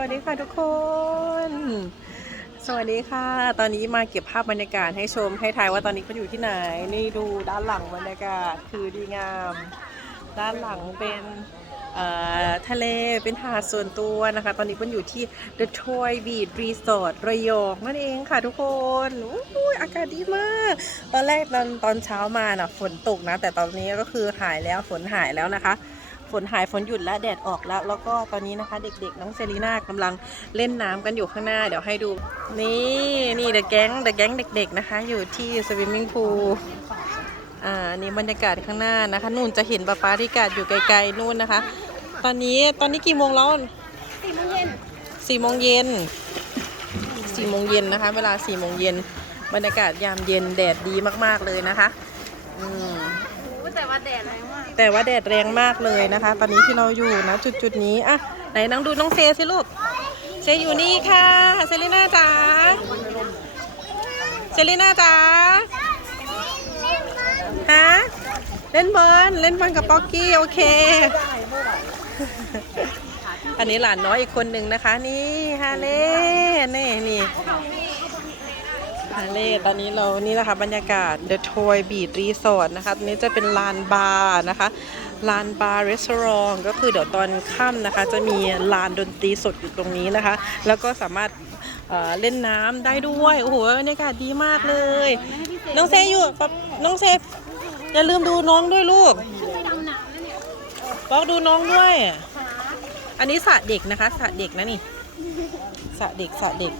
วัสดีค่ะทุกคน สวัสดีค่ะ ตอนนี้มาเก็บภาพบรรยากาศให้ชมให้ทายว่าตอนนี้ก็อยู่ที่ไหน นี่ดูด้านหลังบรรยากาศคือดีงาม ด้านหลังเป็นทะเลเป็นหาดส่วนตัวนะคะ ตอนนี้ก็อยู่ที่ The Toy Beach Resort ระยองนั่นเองค่ะทุกคนอู้ยอากาศดีมาก ตอนแรกตอนตอนเช้ามาน่ะฝนตกนะ แต่ตอนนี้ก็คือหายแล้วฝนหายแล้วนะคะ ฝนหายฝนหยุดแล้วแดดออกแล้ว แล้วก็ตอนนี้นะคะเด็กๆ น้องเซรีน่ากำลังเล่นน้ำกันอยู่ข้างหน้า เดี๋ยวให้ดู นี่นี่เดอะแก๊งเดอะแก๊งเด็ก ๆนะคะ อยู่ที่สวิมมิ่งพูลอ่าอันนี่บรรยากาศข้างหน้านะคะ นู่นจะเห็นปลาปาที่กาดอยู่ไกลๆนู่นนะคะ ตอนนี้ตอนนี้กี่โมงแล้วสี่โมงเย็นสี่โมงเย็นนะคะ เวลาสี่โมงเย็นบรรยากาศยามเย็นแดดดีมากๆเลยนะคะ อืม แต่ว่าแดดแรงมาก แต่ว่าแดดแรงมากเลยนะคะ ตอนนี้ที่เราอยู่นะจุดจุดนี้อะไหนน้องดูน้องเซสิลูกเซอยู่นี่ค่ะเซรีน่าจ๋าเซรีน่าจ๋าฮะเล่นบอลเล่นบอลกับป๊อกกี้โอเค อันนี้หลานน้อยอีกคนหนึ่งนะคะ นี่ฮาเล่นี่นี่ ฮาเล่ตอนนี้เรานี่แหละค่ะบรรยากาศ The Toy Beach Resort นะคะตรงนี้จะเป็นลานบาร์นะคะลานบาร์รีสอร์ทก็คือเดี๋ยวตอนค่ำนะคะ จะมีลานดนตรีสดอยู่ตรงนี้นะคะ แล้วก็สามารถเล่นน้ำได้ด้วย โอ้โหบรรยากาศดีมากเลย น้องเซอยู่ปับน้องเซอย่าลืมดูน้องด้วยลูกบอกดูน้องด้วย อันนี้สระเด็กนะคะสระเด็กนะนี่สระเด็กสระเด็ก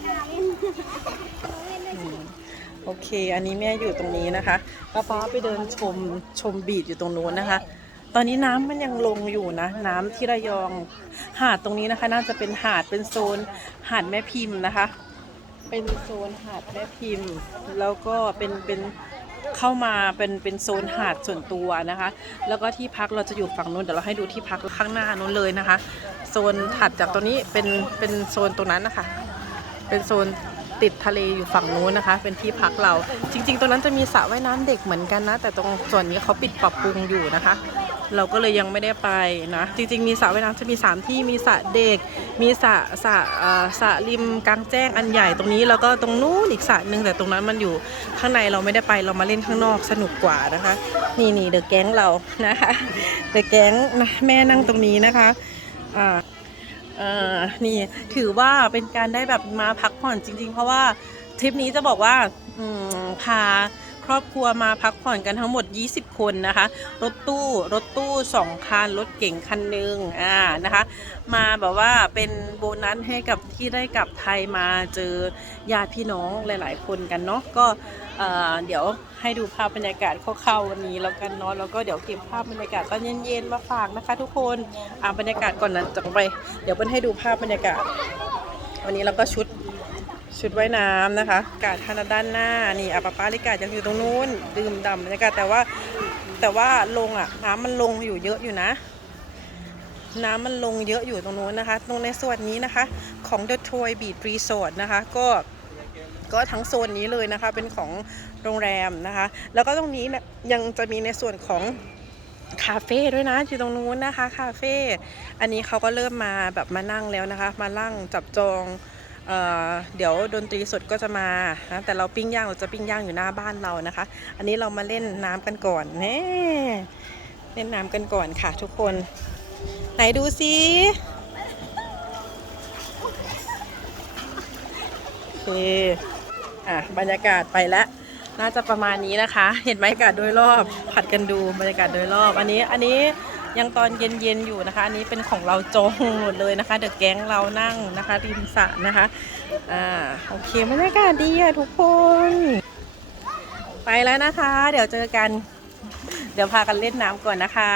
โอเค อันนี้แม่อยู่ตรงนี้นะคะป้าป้าไปเดินชมชมบีดอยู่ตรงนู้นนะคะ ตอนนี้น้ำมันยังลงอยู่นะ น้ำที่ระยอง หาดตรงนี้นะคะ น่าจะเป็นหาดเป็นโซนหาดแม่พิมพ์นะคะ เป็นโซนหาดแม่พิมพ์ แล้วก็เป็นเป็นเข้ามาเป็นเป็นโซนหาดส่วนตัวนะคะ แล้วก็ที่พักเราจะอยู่ฝั่งนู้นเดี๋ยวเราให้ดูที่พักข้างหน้านู้นเลยนะคะ โซนถัดจากตรงนี้เป็นเป็นโซนตรงนั้นนะคะ เป็นโซน ติดทะเลอยู่ฝั่งนู้นนะคะ เป็นที่พักเรา จริง ๆ ตรงนั้นจะมีสระว่ายน้ำเด็กเหมือนกันนะ แต่ตรงส่วนนี้เขาปิดปรับปรุงอยู่นะคะ เราก็เลยยังไม่ได้ไปนะ จริง ๆ มีสระว่ายน้ำจะมี3ที่ มีสระเด็ก มีสระสระสระริมกลางแจ้งอันใหญ่ตรงนี้ แล้วก็ตรงนู้นอีกสระหนึ่งแต่ตรงนั้นมันอยู่ข้างในเราไม่ได้ไป เรามาเล่นข้างนอกสนุกกว่านะคะ นี่นี่เดอะแก๊งเรานะคะ เดอะแก๊งแม่นั่งตรงนี้นะคะ อ่า นี่ถือว่าเป็นการได้แบบมาพักผ่อนจริง ๆ เพราะว่าทริปนี้จะบอกว่าพา ครอบครัวมาพักผ่อนกันทั้งหมด 20 คนนะคะ รถตู้รถตู้ 2 คัน รถเก่งคันหนึ่งอ่านะคะ มาแบบว่าเป็นโบนัสให้กับที่ได้กลับไทยมาเจอญาติพี่น้องหลาย ๆ คนกันเนาะก็เอ่อเดี๋ยวให้ดูภาพบรรยากาศคร่าวๆวันนี้แล้วกันเนาะแล้วก็เดี๋ยวเก็บภาพบรรยากาศตอนเย็นๆมาฝากนะคะ ทุกคนอ่าบรรยากาศก่อนนะจะไป เดี๋ยวเปิ้ลให้ดูภาพบรรยากาศ วันนี้เราก็ชุด ชุดว่ายน้ำนะคะอากาศทางด้านหน้านี่อาปาปาลิกายังอยู่ตรงนู้นดื่มด่ำบรรยากาศแต่ว่าแต่ว่าลงอะน้ำมันลงอยู่เยอะอยู่นะ น้ำมันลงเยอะอยู่ตรงนู้นนะคะ ตรงในส่วนนี้นะคะ ของ The Toy Beach Resort นะคะ ก็ก็ทั้งโซนนี้เลยนะคะ เป็นของโรงแรมนะคะ แล้วก็ตรงนี้ยยังจะมีในส่วนของคาเฟ่ด้วยนะอยู่ตรงนู้นนะคะคาเฟ่อันนี้เขาก็เริ่มมาแบบมานั่งแล้วนะคะ มานั่งจับจอง เเดี๋ยวดนตรีสดก็จะมานะแต่เราปิ้งย่างเราจะปิ้งย่างอยู่หน้าบ้านเรานะคะ อันนี้เรามาเล่นน้ำกันก่อนแน่เล่นน้ำกันก่อนค่ะ ทุกคน ไหนดูซิโอเคอะบรรยากาศไปแล้วน่าจะประมาณนี้นะคะ เห็นไหมบรรยากาศโดยรอบผัดกันดูบรรยากาศโดยรอบ อันนี้อันนี้ ยังตอนเย็นๆอยู่นะคะ อันนี้เป็นของเราจองหมดเลยนะคะ เดอะแก๊งเรานั่งนะคะริมสระนะคะอ่าโอเคบรรยากาศดีอะทุกคน ไปแล้วนะคะ เดี๋ยวเจอกัน เดี๋ยวพากันเล่นน้ำก่อนนะคะ